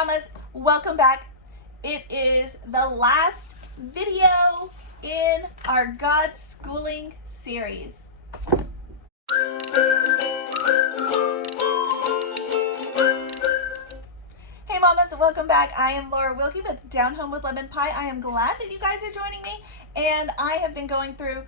mamas, welcome back. It is the last video in our Godschooling series. Hey mamas, welcome back. I am Laura Wilkie with Down Home with Lemon Pie. I am glad that you guys are joining me, and I have been going through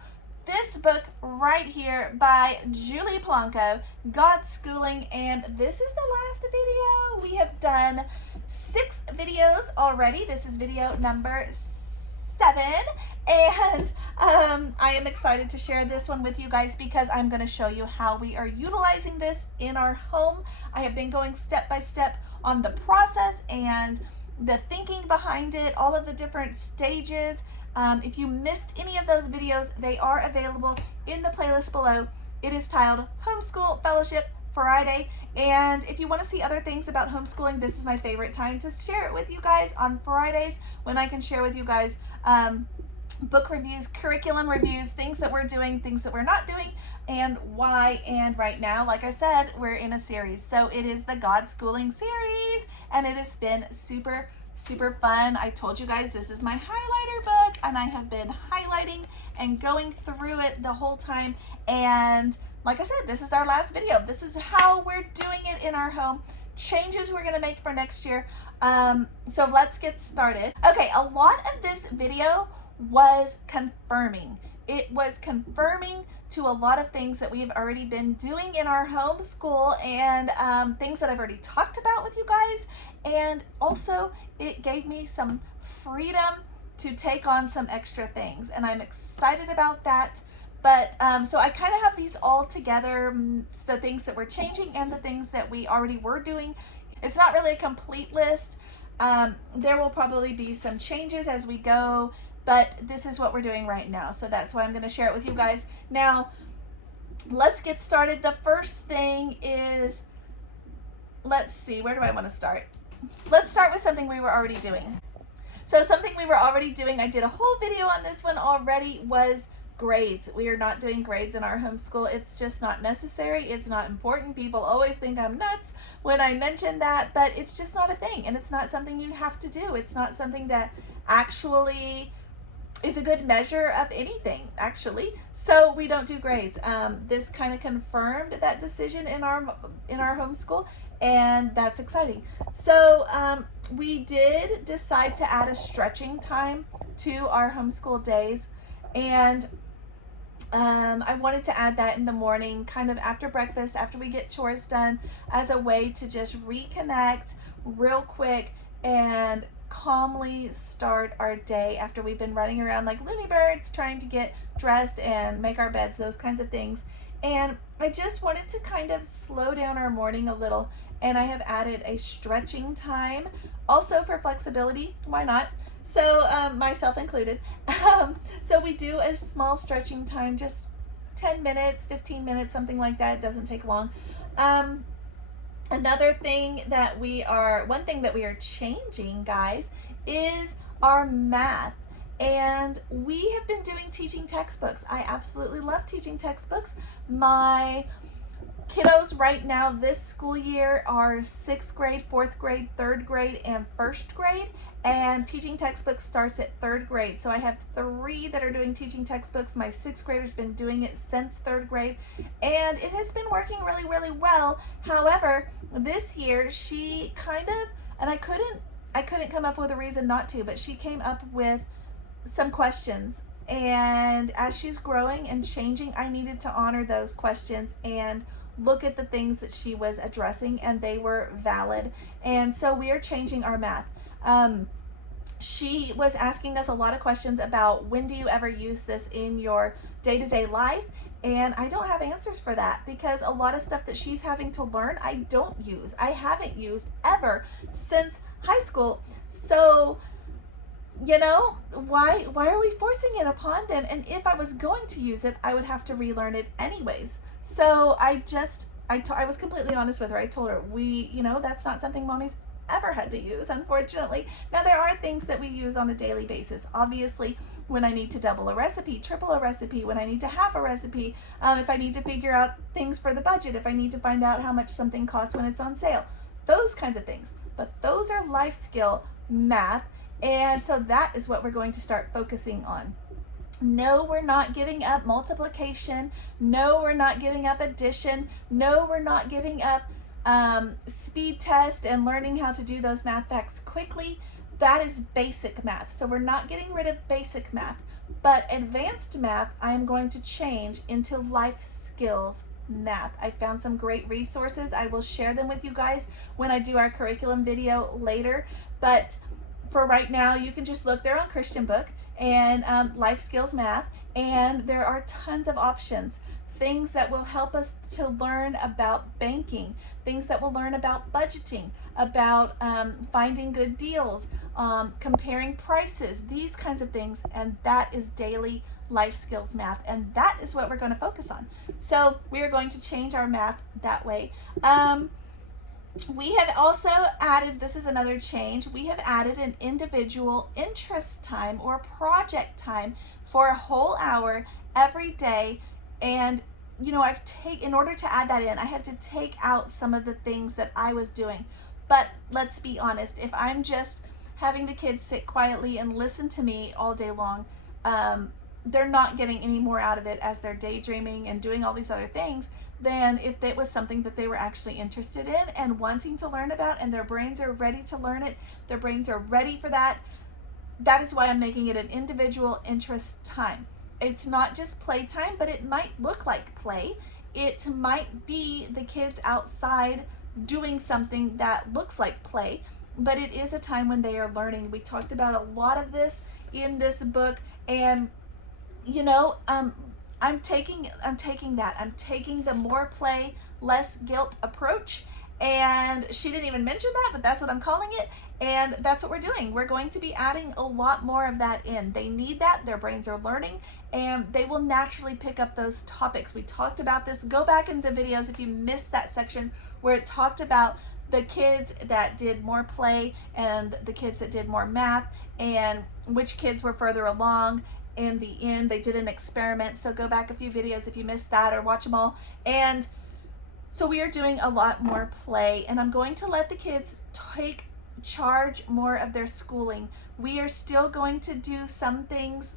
this book right here by Julie Polanco, Godschooling, and this is the last video. We have done 6 videos already. This is video number 7, and I am excited to share this one with you guys because I'm going to show you how we are utilizing this in our home. I have been going step by step on the process and the thinking behind it, all of the different stages. If you missed any of those videos, they are available in the playlist below. It is titled Homeschool Fellowship Friday. And if you want to see other things about homeschooling, this is my favorite time to share it with you guys on Fridays, when I can share with you guys book reviews, curriculum reviews, things that we're doing, things that we're not doing, and why. And right now, like I said, we're in a series. So it is the Godschooling series, and it has been super fun. I told you guys this is my highlighter book, and I have been highlighting and going through it the whole time. And like I said, this is our last video. This is how we're doing it in our home. Changes we're going to make for next year. So let's get started. Okay, a lot of this video was confirming. It was confirming to a lot of things that we have already been doing in our homeschool, and things that I've already talked about with you guys. And also it gave me some freedom to take on some extra things, and I'm excited about that. But so I kind of have these all together, the things that we're changing and the things that we already were doing. It's not really a complete list. There will probably be some changes as we go, but this is what we're doing right now. So that's why I'm going to share it with you guys. Now, let's get started. The first thing is, let's see, where do I want to start? Let's start with something we were already doing. So something we were already doing, I did a whole video on this one already, was grades. We are not doing grades in our homeschool. It's just not necessary. It's not important. People always think I'm nuts when I mention that, but it's just not a thing, and it's not something you have to do. It's not something that actually is a good measure of anything, actually. So we don't do grades. This kind of confirmed that decision in our homeschool, and that's exciting. So we did decide to add a stretching time to our homeschool days, and I wanted to add that in the morning, kind of after breakfast, after we get chores done, as a way to just reconnect real quick and calmly start our day after we've been running around like loony birds trying to get dressed and make our beds, those kinds of things. And I just wanted to kind of slow down our morning a little, and I have added a stretching time also for flexibility. Why not? So myself included. So we do a small stretching time, just 10 minutes, 15 minutes, something like that. It doesn't take long. Another thing that one thing that we are changing, guys, is our math. And we have been doing teaching textbooks. I absolutely love teaching textbooks. My kiddos right now this school year are 6th grade, 4th grade, 3rd grade, and 1st grade. And teaching textbooks starts at 3rd grade. So I have 3 that are doing teaching textbooks. My 6th grader's been doing it since 3rd grade, and it has been working really well. However, this year she kind of, and I couldn't come up with a reason not to, but she came up with some questions. And as she's growing and changing, I needed to honor those questions and look at the things that she was addressing, and they were valid. And so we are changing our math. She was asking us a lot of questions about, when do you ever use this in your day-to-day life? And I don't have answers for that, because a lot of stuff that she's having to learn, I don't use. I haven't used ever since high school. So, you know, why are we forcing it upon them? And if I was going to use it, I would have to relearn it anyways. So I was completely honest with her. I told her, that's not something mommy's ever had to use, unfortunately. Now, there are things that we use on a daily basis. Obviously, when I need to double a recipe, triple a recipe, when I need to half a recipe, if I need to figure out things for the budget, if I need to find out how much something costs when it's on sale, those kinds of things. but those are life skill math. And so that is what we're going to start focusing on. No, we're not giving up multiplication. No, we're not giving up addition. No, we're not giving up speed test and learning how to do those math facts quickly. That is basic math. So we're not getting rid of basic math, but advanced math I am going to change into life skills math. I found some great resources. I will share them with you guys when I do our curriculum video later. But for right now, you can just look there on Christian Book and life skills math, and there are tons of options. Things that will help us to learn about banking, things that will learn about budgeting, about finding good deals, comparing prices, these kinds of things, and that is daily life skills math, and that is what we're going to focus on. So we are going to change our math that way. We have also added, this is another change, we have added an individual interest time or project time for a whole hour every day. And you know, in order to add that in, I had to take out some of the things that I was doing. But let's be honest, if I'm just having the kids sit quietly and listen to me all day long, they're not getting any more out of it as they're daydreaming and doing all these other things than if it was something that they were actually interested in and wanting to learn about, and their brains are ready to learn it. Their brains are ready for that. That is why I'm making it an individual interest time. It's not just play time, but it might look like play. It might be the kids outside doing something that looks like play, but it is a time when they are learning. We talked about a lot of this in this book, and you know, I'm taking the more play, less guilt approach. And she didn't even mention that, but that's what I'm calling it. And that's what we're doing. We're going to be adding a lot more of that in. They need that. Their brains are learning, and they will naturally pick up those topics. We talked about this. Go back into the videos if you missed that section where it talked about the kids that did more play and the kids that did more math, and which kids were further along. In the end, they did an experiment. So go back a few videos if you missed that, or watch them all. And so we are doing a lot more play, and I'm going to let the kids take charge more of their schooling. We are still going to do some things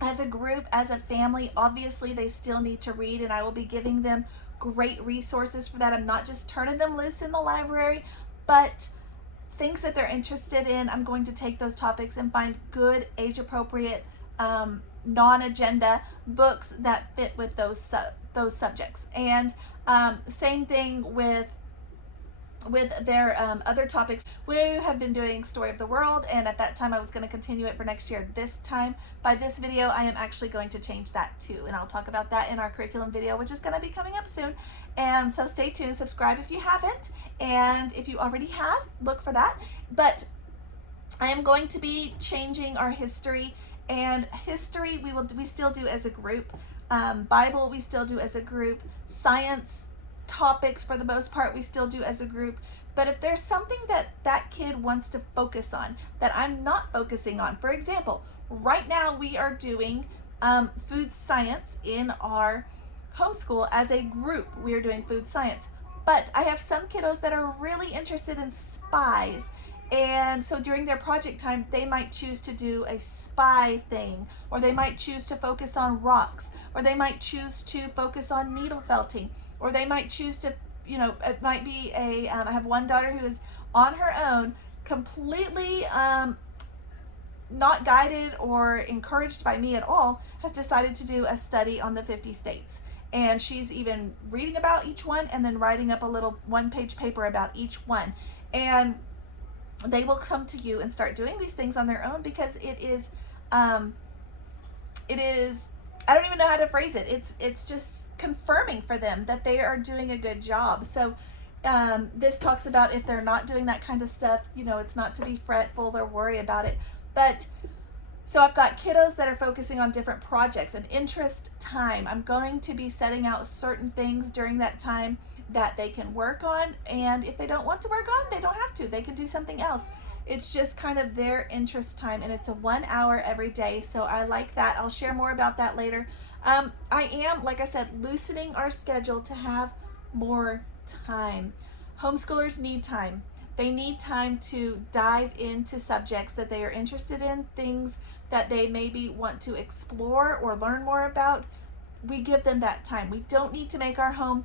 as a group, as a family. Obviously, they still need to read, and I will be giving them great resources for that. I'm not just turning them loose in the library, but things that they're interested in, I'm going to take those topics and find good, age-appropriate, non-agenda books that fit with those subjects. And same thing with their other topics. We have been doing Story of the World, and at that time I was going to continue it for next year. This time, by this video, I am actually going to change that too, and I'll talk about that in our curriculum video, which is going to be coming up soon. And so stay tuned, subscribe if you haven't, and if you already have, look for that. But I am going to be changing our history, and history we still do as a group. Bible we still do as a group. Science topics for the most part we still do as a group. But if there's something that that kid wants to focus on that I'm not focusing on, for example, right now we are doing food science in our homeschool as a group. We are doing food science, but I have some kiddos that are really interested in spies. And so during their project time, they might choose to do a spy thing, or they might choose to focus on rocks, or they might choose to focus on needle felting, or they might choose to, you know, it might be a, I have one daughter who is on her own, completely not guided or encouraged by me at all, has decided to do a study on the 50 states. And she's even reading about each one and then writing up a little one-page paper about each one. And they will come to you and start doing these things on their own, because it is, I don't even know how to phrase it. It's just confirming for them that they are doing a good job. So this talks about if they're not doing that kind of stuff, you know, it's not to be fretful or worry about it. But so I've got kiddos that are focusing on different projects and interest time. I'm going to be setting out certain things during that time that they can work on, and if they don't want to work on, they don't have to. They can do something else. It's just kind of their interest time, and it's a 1 hour every day, so I like that. I'll share more about that later. I am, like I said, loosening our schedule to have more time. Homeschoolers need time. They need time to dive into subjects that they are interested in, things that they maybe want to explore or learn more about. We give them that time. We don't need to make our home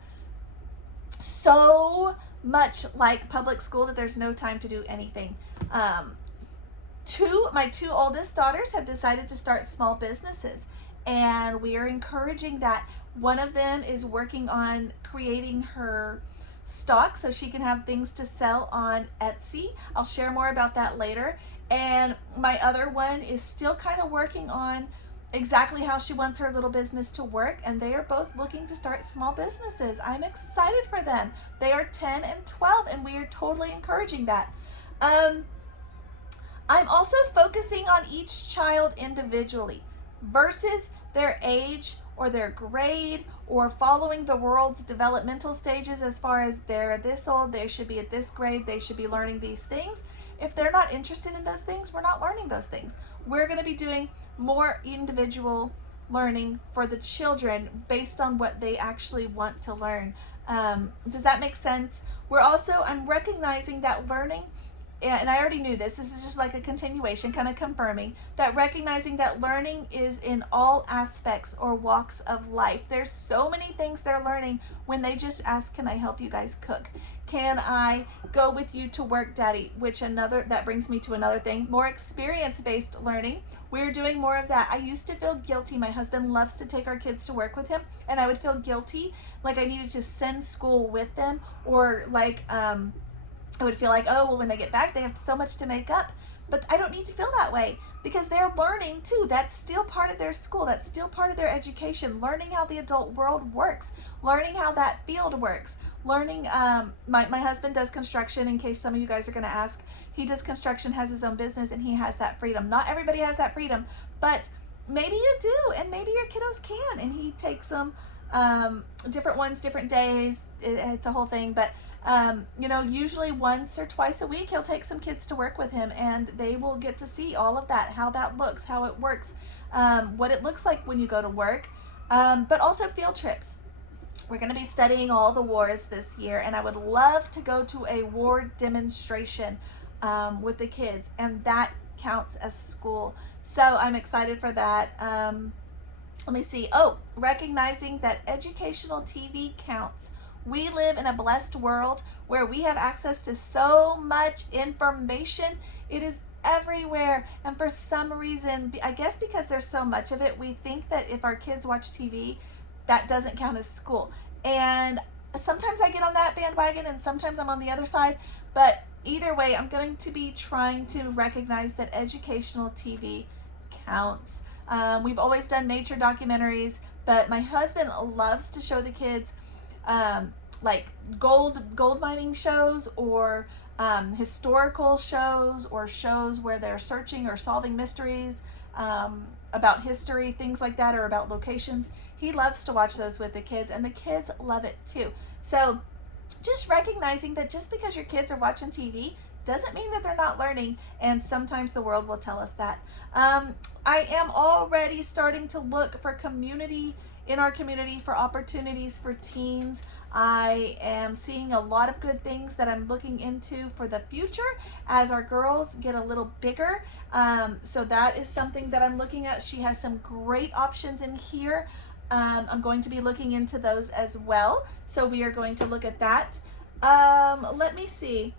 so much like public school that there's no time to do anything. My two oldest daughters have decided to start small businesses, and we are encouraging that. One of them is working on creating her stock so she can have things to sell on Etsy. I'll share more about that later. And my other one is still kind of working on exactly how she wants her little business to work, and they are both looking to start small businesses. I'm excited for them. They are 10 and 12, and we are totally encouraging that. I'm also focusing on each child individually versus their age or their grade or following the world's developmental stages as far as they're this old, they should be at this grade, they should be learning these things. If they're not interested in those things, we're not learning those things. We're going to be doing more individual learning for the children based on what they actually want to learn. Does that make sense? I'm recognizing that learning, and I already knew this is just like a continuation, kind of confirming that, recognizing that learning is in all aspects or walks of life. There's so many things they're learning when they just ask, can I help you guys cook? Can I go with you to work, Daddy? That brings me to another thing, more experience-based learning. We're doing more of that. I used to feel guilty. My husband loves to take our kids to work with him, and I would feel guilty, like I needed to send school with them, or like, I would feel like, oh, well, when they get back, they have so much to make up. But I don't need to feel that way, because they're learning too. That's still part of their school. That's still part of their education. Learning how the adult world works. Learning how that field works. Learning, my husband does construction, in case some of you guys are going to ask. He does construction, has his own business, and he has that freedom. Not everybody has that freedom, but maybe you do, and maybe your kiddos can. And he takes them different ones, different days. It's a whole thing, but usually once or twice a week, he'll take some kids to work with him, and they will get to see all of that, how that looks, how it works, what it looks like when you go to work, but also field trips. We're going to be studying all the wars this year, and I would love to go to a war demonstration with the kids, and that counts as school. So I'm excited for that. Let me see. Oh, recognizing that educational TV counts. We live in a blessed world where we have access to so much information. It is everywhere. And for some reason, I guess because there's so much of it, we think that if our kids watch TV, that doesn't count as school. And sometimes I get on that bandwagon, and sometimes I'm on the other side. But either way, I'm going to be trying to recognize that educational TV counts. We've always done nature documentaries, but my husband loves to show the kids like gold mining shows, or historical shows, or shows where they're searching or solving mysteries about history, things like that, or about locations. He loves to watch those with the kids, and the kids love it too. So just recognizing that just because your kids are watching TV doesn't mean that they're not learning, and sometimes the world will tell us that. I am already starting to look for community in our community, for opportunities for teens. I am seeing a lot of good things that I'm looking into for the future as our girls get a little bigger. So that is something that I'm looking at. She has some great options in here. I'm going to be looking into those as well. So we are going to look at that. Let me see.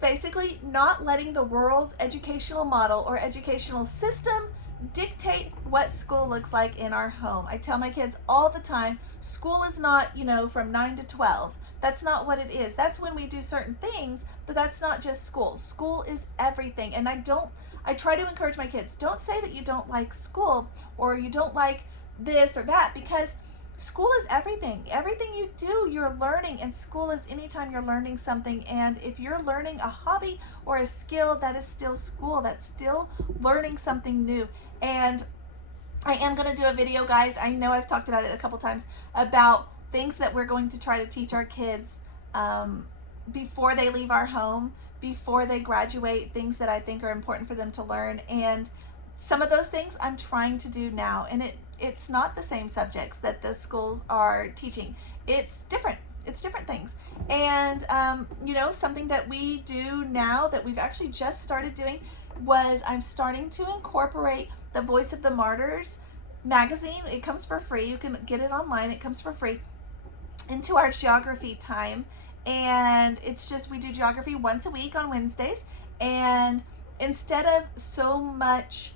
Basically not letting the world's educational model or educational system dictate what school looks like in our home. I tell my kids all the time, school is not, from 9 to 12. That's not what it is. That's when we do certain things, but that's not just school. School is everything. And I try to encourage my kids, don't say that you don't like school or you don't like this or that, because school is everything. Everything you do, you're learning, and school is anytime you're learning something. And if you're learning a hobby or a skill, that is still school. That's still learning something new. And I am going to do a video, guys. I know I've talked about it a couple times, about things that we're going to try to teach our kids before they leave our home, before they graduate, things that I think are important for them to learn. And some of those things I'm trying to do now, and it's not the same subjects that the schools are teaching. It's different. It's different things. And, you know, something that we do now that we've actually just started doing was I'm starting to incorporate the Voice of the Martyrs magazine. It comes for free. You can get it online. It comes for free into our geography time. And it's just, we do geography once a week on Wednesdays. And instead of so much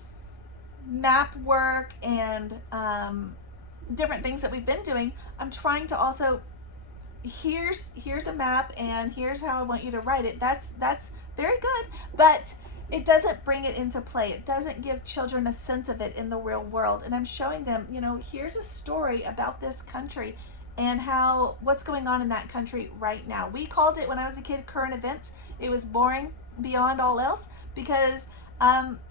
map work and different things that we've been doing, I'm trying to also, here's a map and here's how I want you to write it. That's very good, but it doesn't bring it into play. It doesn't give children a sense of it in the real world. And I'm showing them, you know, here's a story about this country and how, what's going on in that country right now. We called it, when I was a kid, current events. It was boring beyond all else because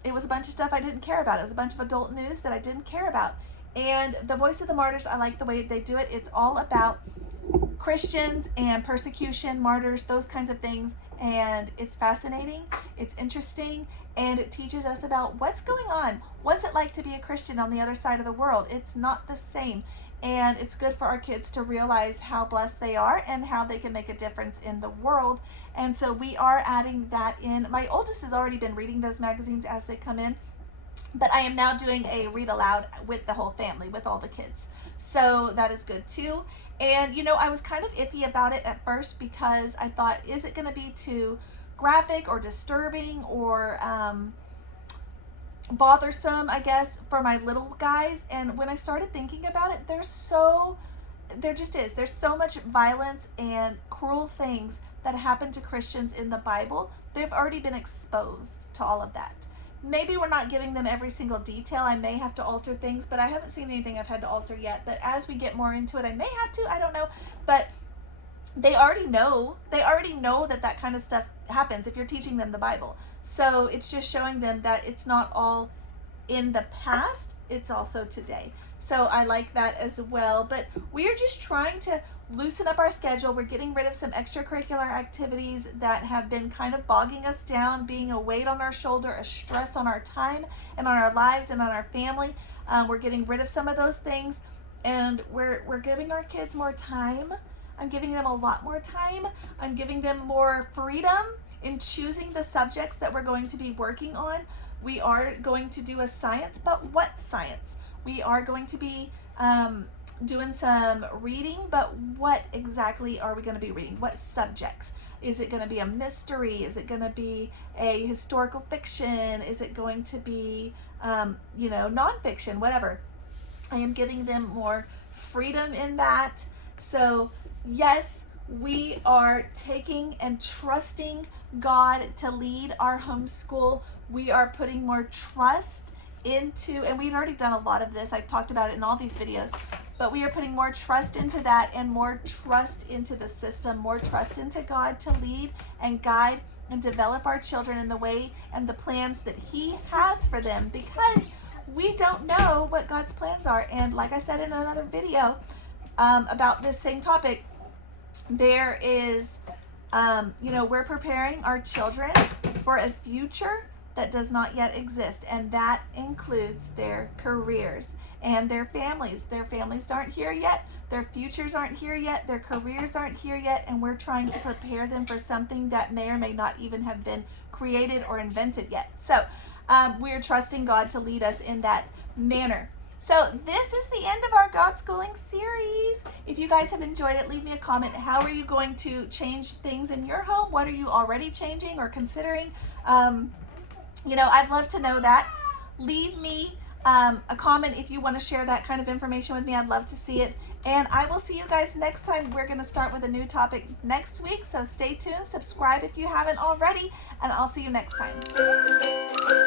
it was a bunch of stuff I didn't care about. It was a bunch of adult news that I didn't care about. And the Voice of the Martyrs, I like the way they do it. It's all about Christians and persecution, martyrs, those kinds of things. And it's fascinating, it's interesting, and it teaches us about what's going on. What's it like to be a Christian on the other side of the world? It's not the same. And it's good for our kids to realize how blessed they are and how they can make a difference in the world. And so we are adding that in. My oldest has already been reading those magazines as they come in, but I am now doing a read aloud with the whole family, with all the kids. So that is good too. And, you know, I was kind of iffy about it at first because I thought, is it going to be too graphic or disturbing or bothersome, I guess, for my little guys? And when I started thinking about it, there's so much violence and cruel things that happen to Christians in the Bible. They've already been exposed to all of that. Maybe we're not giving them every single detail. I may have to alter things, but I haven't seen anything I've had to alter yet. But as we get more into it, I may have to, I don't know. But they already know that that kind of stuff happens if you're teaching them the Bible. So it's just showing them that it's not all in the past, it's also today. So I like that as well. But we're just trying to loosen up our schedule. We're getting rid of some extracurricular activities that have been kind of bogging us down, being a weight on our shoulder, a stress on our time and on our lives and on our family. We're getting rid of some of those things, and we're giving our kids more time. I'm giving them a lot more time. I'm giving them more freedom in choosing the subjects that we're going to be working on. We are going to do a science, but what science? We are going to be doing some reading, but what exactly are we going to be reading? What subjects? Is it going to be a mystery? Is it going to be a historical fiction? Is it going to be, you know, nonfiction? Whatever. I am giving them more freedom in that. So yes, we are taking and trusting God to lead our homeschool. We are putting more trust into, and we've already done a lot of this. I've talked about it in all these videos, but we are putting more trust into that and more trust into the system, more trust into God to lead and guide and develop our children in the way and the plans that He has for them, because we don't know what God's plans are. And like I said in another video about this same topic, there is, you know, we're preparing our children for a future that does not yet exist, and that includes their careers and their families. Their families aren't here yet, their futures aren't here yet, their careers aren't here yet, and we're trying to prepare them for something that may or may not even have been created or invented yet. So we're trusting God to lead us in that manner. So this is the end of our Godschooling series. If you guys have enjoyed it, leave me a comment. How are you going to change things in your home? What are you already changing or considering? You know, I'd love to know that. Leave me a comment if you want to share that kind of information with me. I'd love to see it. And I will see you guys next time. We're going to start with a new topic next week. So stay tuned. Subscribe if you haven't already. And I'll see you next time.